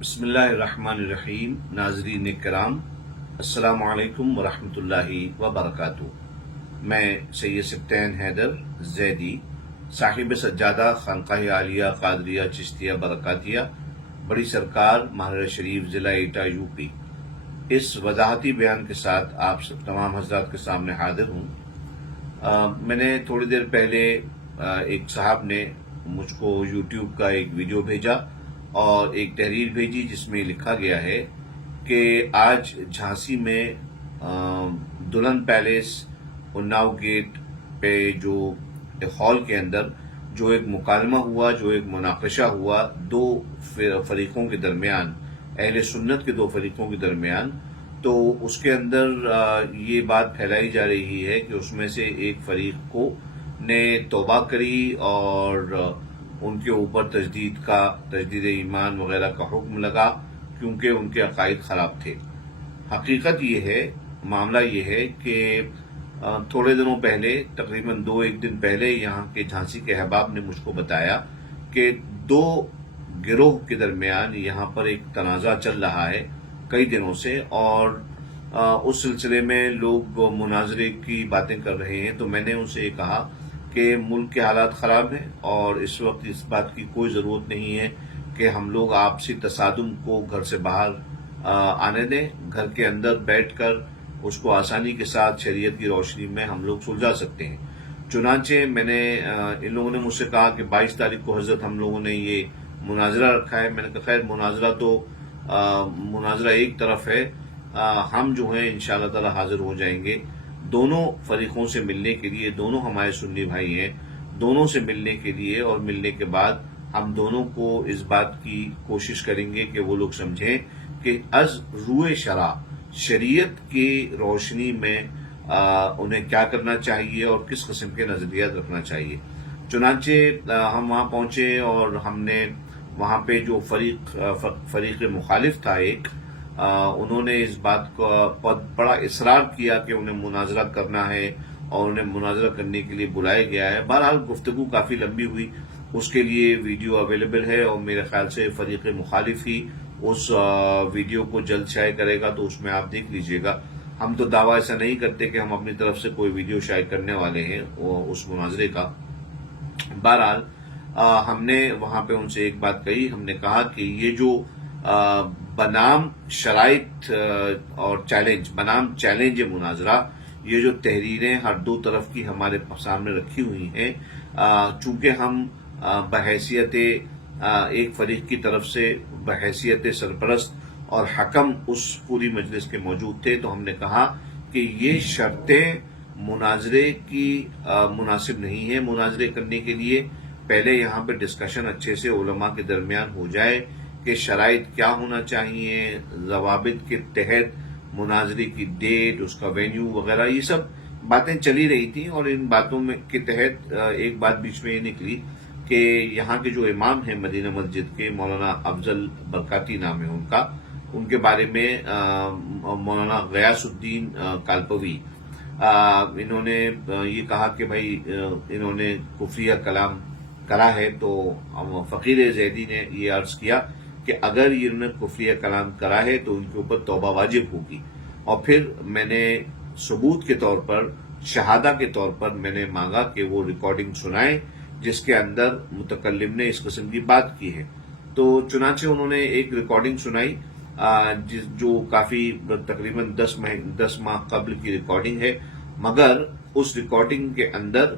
بسم اللہ الرحمن الرحیم. ناظرین کرام، السلام علیکم ورحمۃ اللہ وبرکاتہ. میں سید سبطین حیدر زیدی، صاحب سجادہ خانقاہ عالیہ قادریہ چشتیہ برکاتیہ، بڑی سرکار مہارڑ شریف ضلع ایٹا یو پی، اس وضاحتی بیان کے ساتھ آپ سب تمام حضرات کے سامنے حاضر ہوں. میں نے تھوڑی دیر پہلے ایک صاحب نے مجھ کو یوٹیوب کا ایک ویڈیو بھیجا اور ایک تحریر بھیجی جس میں لکھا گیا ہے کہ آج جھانسی میں دلہن پیلیس اناؤ گیٹ پہ جو ہال کے اندر جو ایک مکالمہ ہوا، جو ایک مناقشہ ہوا دو فریقوں کے درمیان، اہل سنت کے دو فریقوں کے درمیان، تو اس کے اندر یہ بات پھیلائی جا رہی ہے کہ اس میں سے ایک فریق کو نے توبہ کری اور ان کے اوپر تجدید ایمان وغیرہ کا حکم لگا کیونکہ ان کے عقائد خراب تھے. حقیقت یہ ہے، معاملہ یہ ہے کہ تھوڑے دنوں پہلے، تقریباً ایک دن پہلے، یہاں کے جھانسی کے احباب نے مجھ کو بتایا کہ دو گروہ کے درمیان یہاں پر ایک تنازع چل رہا ہے کئی دنوں سے، اور اس سلسلے میں لوگ مناظرے کی باتیں کر رہے ہیں. تو میں نے ان سے یہ کہا کہ ملک کے حالات خراب ہیں اور اس وقت اس بات کی کوئی ضرورت نہیں ہے کہ ہم لوگ آپسی تصادم کو گھر سے باہر آنے دیں. گھر کے اندر بیٹھ کر اس کو آسانی کے ساتھ شریعت کی روشنی میں ہم لوگ سلجھا سکتے ہیں. چنانچہ میں نے ان لوگوں نے مجھ سے کہا کہ 22 تاریخ کو حضرت ہم لوگوں نے یہ مناظرہ رکھا ہے. میں نے کہا خیر مناظرہ ایک طرف ہے، ہم جو ہیں انشاءاللہ تعالی حاضر ہو جائیں گے دونوں فریقوں سے ملنے کے لیے. دونوں ہمارے سنی بھائی ہیں، دونوں سے ملنے کے لیے، اور ملنے کے بعد ہم دونوں کو اس بات کی کوشش کریں گے کہ وہ لوگ سمجھیں کہ از روئے شرع، شریعت کی روشنی میں انہیں کیا کرنا چاہیے اور کس قسم کے نظریات رکھنا چاہیے. چنانچہ ہم وہاں پہنچے اور ہم نے وہاں پہ جو فریق مخالف تھا ایک، انہوں نے اس بات کا بڑا اصرار کیا کہ انہیں مناظرہ کرنا ہے اور انہیں مناظرہ کرنے کے لیے بلایا گیا ہے. بہرحال گفتگو کافی لمبی ہوئی، اس کے لیے ویڈیو اویلیبل ہے اور میرے خیال سے فریق مخالف ہی اس ویڈیو کو جلد شائع کرے گا، تو اس میں آپ دیکھ لیجئے گا. ہم تو دعویٰ ایسا نہیں کرتے کہ ہم اپنی طرف سے کوئی ویڈیو شائع کرنے والے ہیں اس مناظرے کا. بہرحال ہم نے وہاں پہ ان سے ایک بات کہی، ہم نے کہا کہ یہ جو بنام شرائط اور بنام چیلنج مناظرہ، یہ جو تحریریں ہر دو طرف کی ہمارے سامنے رکھی ہوئی ہیں، چونکہ ہم بحیثیت ایک فریق کی طرف سے بحیثیت سرپرست اور حکم اس پوری مجلس کے موجود تھے، تو ہم نے کہا کہ یہ شرطیں مناظرے کی مناسب نہیں ہیں. مناظرے کرنے کے لیے پہلے یہاں پہ ڈسکشن اچھے سے علماء کے درمیان ہو جائے کہ شرائط کیا ہونا چاہیے، ضوابط کے تحت مناظرے کی ڈیٹ، اس کا وینیو وغیرہ، یہ سب باتیں چلی رہی تھیں. اور ان باتوں میں کے تحت ایک بات بیچ میں یہ نکلی کہ یہاں کے جو امام ہیں مدینہ مسجد کے، مولانا افضل برکاتی نام ہے ان کا، ان کے بارے میں مولانا غیاث الدین کالپوی، انہوں نے یہ کہا کہ بھائی انہوں نے کفریہ کلام کرا ہے. تو فقیر زیدی نے یہ عرض کیا کہ اگر انہوں نے کفریہ کلام کرا ہے تو ان کے اوپر توبہ واجب ہوگی. اور پھر میں نے ثبوت کے طور پر، شہادہ کے طور پر میں نے مانگا کہ وہ ریکارڈنگ سنائیں جس کے اندر متکلم نے اس قسم کی بات کی ہے. تو چنانچہ انہوں نے ایک ریکارڈنگ سنائی جو کافی تقریباً 10 ماہ قبل کی ریکارڈنگ ہے، مگر اس ریکارڈنگ کے اندر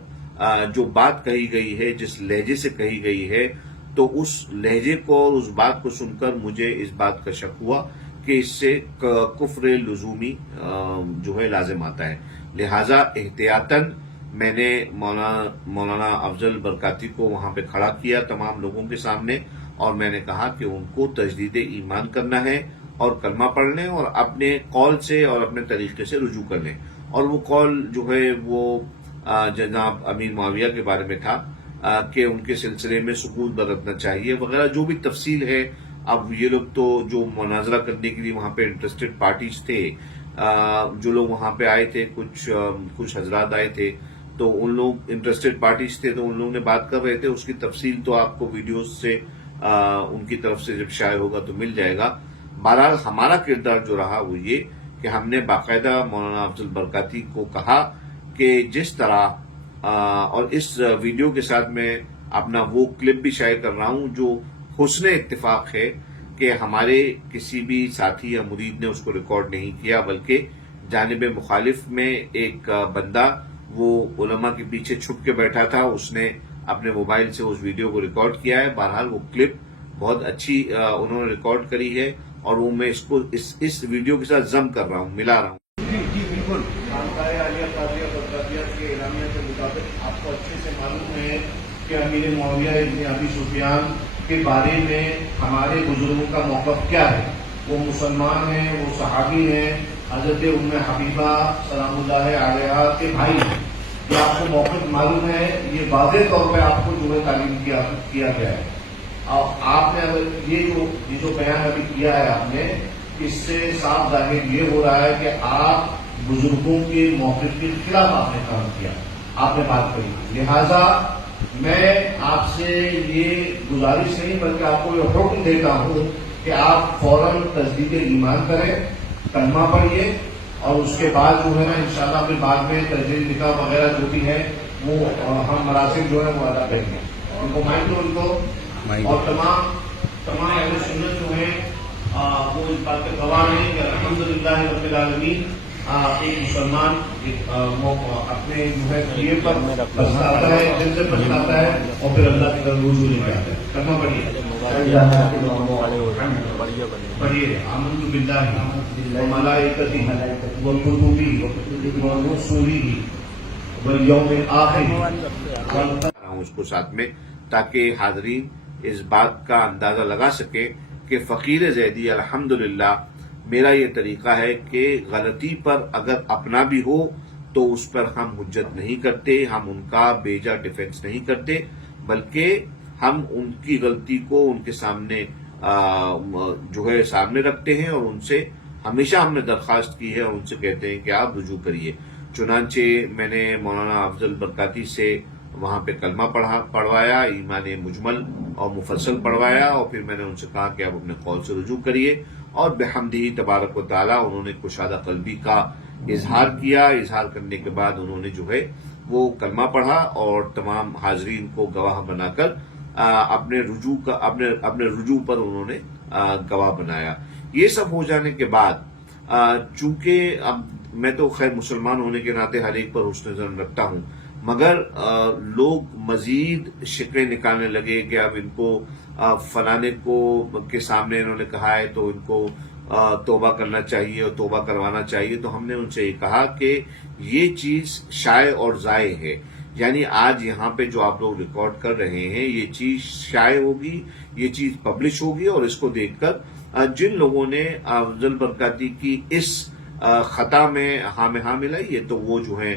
جو بات کہی گئی ہے، جس لہجے سے کہی گئی ہے، تو اس لہجے کو اور اس بات کو سن کر مجھے اس بات کا شک ہوا کہ اس سے کفر لزومی جو ہے لازم آتا ہے. لہذا احتیاطاً میں نے مولانا افضل برکاتی کو وہاں پہ کھڑا کیا تمام لوگوں کے سامنے، اور میں نے کہا کہ ان کو تجدید ایمان کرنا ہے اور کلمہ پڑھ لیں اور اپنے قول سے اور اپنے طریقے سے رجوع کر لیں. اور وہ قول جو ہے وہ جناب امیر معاویہ کے بارے میں تھا کہ ان کے سلسلے میں سکوت برتنا چاہیے وغیرہ، جو بھی تفصیل ہے. اب یہ لوگ تو جو مناظرہ کرنے کے لیے وہاں پہ انٹرسٹڈ پارٹیز تھے، جو لوگ وہاں پہ آئے تھے، کچھ حضرات آئے تھے، تو ان لوگ انٹرسٹڈ پارٹیز تھے، تو ان لوگوں نے بات کر رہے تھے. اس کی تفصیل تو آپ کو ویڈیوز سے ان کی طرف سے جب شائع ہوگا تو مل جائے گا. بہرحال ہمارا کردار جو رہا وہ یہ کہ ہم نے باقاعدہ مولانا افضل برکاتی کو کہا کہ جس طرح اور اس ویڈیو کے ساتھ میں اپنا وہ کلپ بھی شائع کر رہا ہوں جو حسن اتفاق ہے کہ ہمارے کسی بھی ساتھی یا مرید نے اس کو ریکارڈ نہیں کیا، بلکہ جانب مخالف میں ایک بندہ وہ علماء کے پیچھے چھپ کے بیٹھا تھا، اس نے اپنے موبائل سے اس ویڈیو کو ریکارڈ کیا ہے. بہرحال وہ کلپ بہت اچھی انہوں نے ریکارڈ کری ہے اور وہ میں اس کو اس ویڈیو کے ساتھ ضم کر رہا ہوں، ملا رہا ہوں. جی بالکل. خانقاہ عالیہ قادریہ برکاتیہ کے اعلامیہ کے مطابق آپ کو اچھے سے معلوم ہے کہ امیر معاویہ ابن ابی سفیان کے بارے میں ہمارے بزرگوں کا موقف کیا ہے. وہ مسلمان ہیں، وہ صحابی ہیں، حضرت ام حبیبہ سلام اللہ علیہا کے بھائی ہیں. یہ آپ کو موقف معلوم ہے، یہ واضح طور پہ آپ کو جو ہے تعلیم کیا گیا ہے. اور آپ نے یہ جو بیان ابھی کیا ہے آپ نے، اس سے صاف ظاہر یہ ہو رہا ہے کہ آپ بزرگوں کے موقف کے خلاف آپ نے کام کیا، آپ نے بات کری. لہذا میں آپ سے یہ گزارش نہیں بلکہ آپ کو یہ حکم دیتا ہوں کہ آپ فوراً تصدیق ایمان کریں، کلمہ پڑھیے، اور اس کے بعد جو ہے نا انشاءاللہ پھر بعد میں تجدید نکاح وغیرہ جو بھی ہے وہ ہم مراسم جو ہے وہ ادا کریں گے. ان کو مائک دو ان کو. اور تمام اہل سنت جو ہیں وہ اس بات کے گواہ ہیں کہ الحمدللہ رب العالمین ایک مسلمان اپنے جو ہے کیے پر پچھتاتا ہے، دل سے پچھتاتا ہے اور پھر اللہ کی طرف رجوع لے جاتا ہے. کلمہ پڑھیے. پڑھیے. آمنت باللہ وملائکتہ وکتبہ ورسلہ والیوم الآخر. اس کو ساتھ میں تاکہ حاضرین اس بات کا اندازہ لگا سکے کہ فقیر زیدی الحمدللہ میرا یہ طریقہ ہے کہ غلطی پر اگر اپنا بھی ہو تو اس پر ہم حجت نہیں کرتے، ہم ان کا بیجا ڈیفینس نہیں کرتے، بلکہ ہم ان کی غلطی کو ان کے سامنے جو ہے سامنے رکھتے ہیں اور ان سے ہمیشہ ہم نے درخواست کی ہے اور ان سے کہتے ہیں کہ آپ رجوع کریے. چنانچہ میں نے مولانا افضل برکاتی سے وہاں پہ کلمہ پڑھوایا، ایمان مجمل اور مفصل پڑھوایا، اور پھر میں نے ان سے کہا کہ آپ اپنے قول سے رجوع کریے. اور بحمدہ تبارک و تعالیٰ انہوں نے کشادہ قلبی کا اظہار کیا. اظہار کرنے کے بعد انہوں نے جو ہے وہ کلمہ پڑھا اور تمام حاضرین کو گواہ بنا کر اپنے رجوع پر انہوں نے گواہ بنایا. یہ سب ہو جانے کے بعد چونکہ اب میں تو خیر مسلمان ہونے کے ناطے ہر ایک پر حسن ظن رکھتا ہوں، مگر لوگ مزید شکلیں نکالنے لگے کہ اب ان کو فلانے کو کے سامنے انہوں نے کہا ہے تو ان کو توبہ کرنا چاہیے اور توبہ کروانا چاہیے. تو ہم نے ان سے یہ کہا کہ یہ چیز شائع اور ضائع ہے. یعنی آج یہاں پہ جو آپ لوگ ریکارڈ کر رہے ہیں یہ چیز شائع ہوگی، یہ چیز پبلش ہوگی، اور اس کو دیکھ کر جن لوگوں نے افضل برکاتی کی اس خطا میں ہاں ملائی ہے تو وہ جو ہیں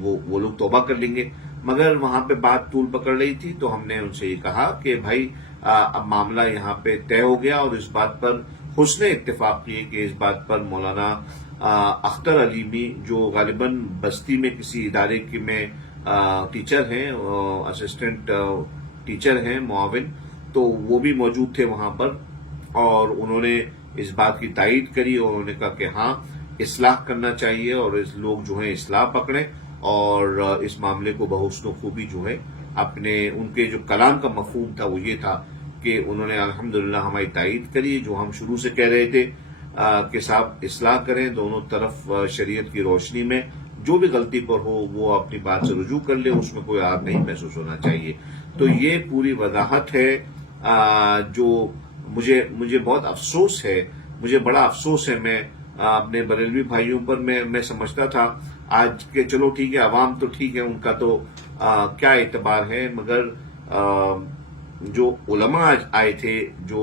وہ لوگ توبہ کر لیں گے. مگر وہاں پہ بات طول پکڑ رہی تھی تو ہم نے ان سے یہ کہا کہ بھائی اب معاملہ یہاں پہ طے ہو گیا، اور اس بات پر حسن اتفاق کیے کہ اس بات پر مولانا اختر علیمی جو غالباً بستی میں کسی ادارے کے میں ٹیچر ہیں، اسسٹنٹ ٹیچر ہیں، معاون، تو وہ بھی موجود تھے وہاں پر، اور انہوں نے اس بات کی تائید کری اور انہوں نے کہا کہ ہاں اصلاح کرنا چاہیے اور اس لوگ جو ہیں اصلاح پکڑیں اور اس معاملے کو بحسن و خوبی جو ہے اپنے ان کے جو کلام کا مفہوم تھا وہ یہ تھا کہ انہوں نے الحمدللہ ہماری تائید کری جو ہم شروع سے کہہ رہے تھے کہ صاحب اصلاح کریں دونوں طرف، شریعت کی روشنی میں جو بھی غلطی پر ہو وہ اپنی بات سے رجوع کر لے، اس میں کوئی آگ نہیں محسوس ہونا چاہیے. تو یہ پوری وضاحت ہے جو مجھے بہت افسوس ہے، مجھے بڑا افسوس ہے. میں اپنے بریلوی بھائیوں پر میں سمجھتا تھا آج کہ چلو ٹھیک ہے عوام تو ٹھیک ہے ان کا تو کیا اعتبار ہے، مگر جو علماء آج آئے تھے جو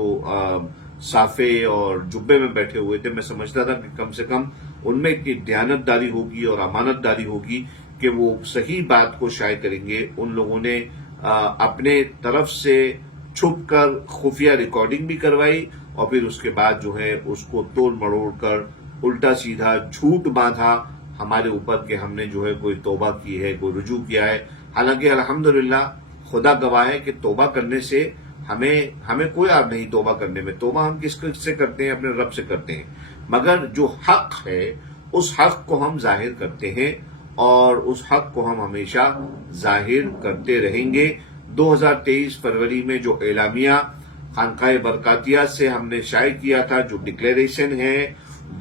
صافے اور جبے میں بیٹھے ہوئے تھے، میں سمجھتا تھا کہ کم سے کم ان میں اتنی دیانت داری ہوگی اور امانت داری ہوگی کہ وہ صحیح بات کو شائع کریں گے. ان لوگوں نے اپنے طرف سے چھپ کر خفیہ ریکارڈنگ بھی کروائی اور پھر اس کے بعد جو ہے اس کو توڑ مڑوڑ کر الٹا سیدھا جھوٹ باندھا ہمارے اوپر کہ ہم نے جو ہے کوئی توبہ کی ہے، کوئی رجوع کیا ہے. حالانکہ الحمدللہ خدا گواہ ہے کہ توبہ کرنے سے ہمیں کوئی عیب نہیں توبہ کرنے میں. توبہ ہم کس سے کرتے ہیں؟ اپنے رب سے کرتے ہیں. مگر جو حق ہے اس حق کو ہم ظاہر کرتے ہیں اور اس حق کو ہم ہمیشہ ظاہر کرتے رہیں گے. 2023 فروری میں جو اعلامیہ خانقاہ برکاتیہ سے ہم نے شائع کیا تھا، جو ڈکلیریشن ہے،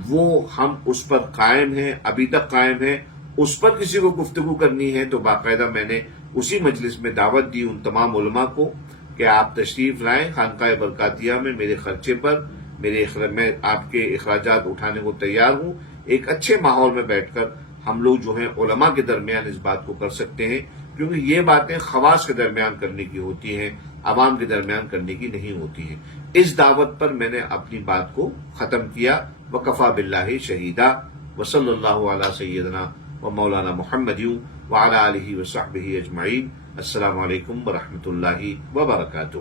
وہ ہم اس پر قائم ہیں، ابھی تک قائم ہیں. اس پر کسی کو گفتگو کرنی ہے تو باقاعدہ میں نے اسی مجلس میں دعوت دی ان تمام علماء کو کہ آپ تشریف لائیں خانقاہ برکاتیہ میں میرے خرچے پر. میں آپ کے اخراجات اٹھانے کو تیار ہوں. ایک اچھے ماحول میں بیٹھ کر ہم لوگ جو ہیں علماء کے درمیان اس بات کو کر سکتے ہیں، کیونکہ یہ باتیں خواص کے درمیان کرنے کی ہوتی ہیں، عوام کے درمیان کرنے کی نہیں ہوتی ہیں. اس دعوت پر میں نے اپنی بات کو ختم کیا. وکفا باللہ شہیدا وصلی اللہ علی سیدنا و مولانا محمد وعلی آلہ وصحبہ اجمعین. السلام علیکم ورحمۃ اللہ وبرکاتہ.